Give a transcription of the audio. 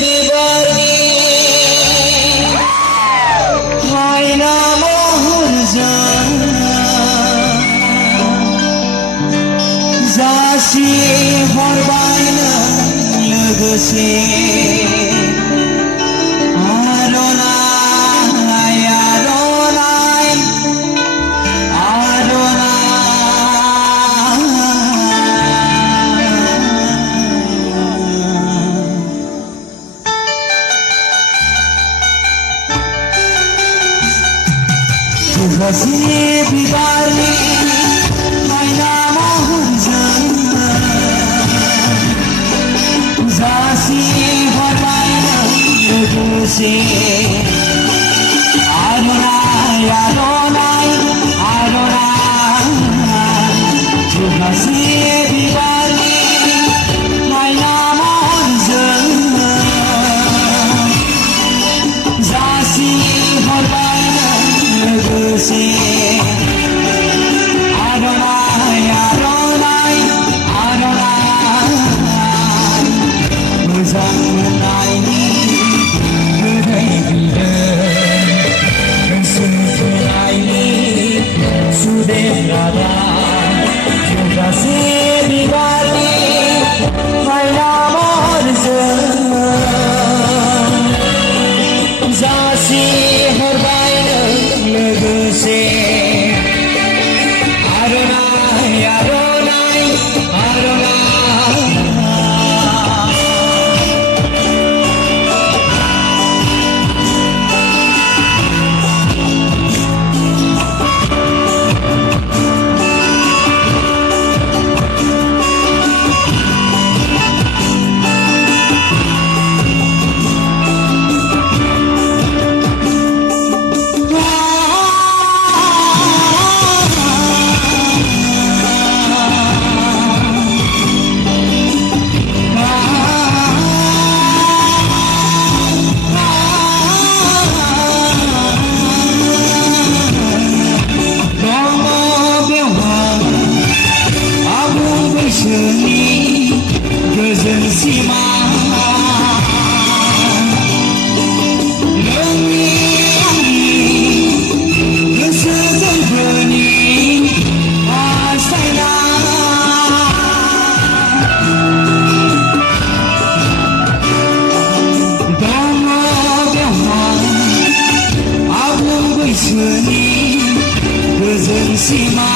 बिबारनि हायना महरजों जासि हरबायनो लोगोसे बिबारनि हायना महरजों जासि हरबायनो लोगोसे आर'नाइ आर'नाइ आर'नाइ बिबारनि हायना महरजों जासि हरबायनो लोगोसे आर'नाइ आर'नाइ आर'नाइ मोजां मोननायनि गोदै बिदै सुजुनायनि सुदेम रादा थुगासे बिबारनि हायना महरजों जासि हरबायनो लोगोसे आर'नाइ आर'नाइ आर'नाइ गोजोन सिमा नोंनि आंनि गोसो गोरबोनि हास्थायनाय दङ बेवहाय आबुं बैसोनि गोजोन सिमा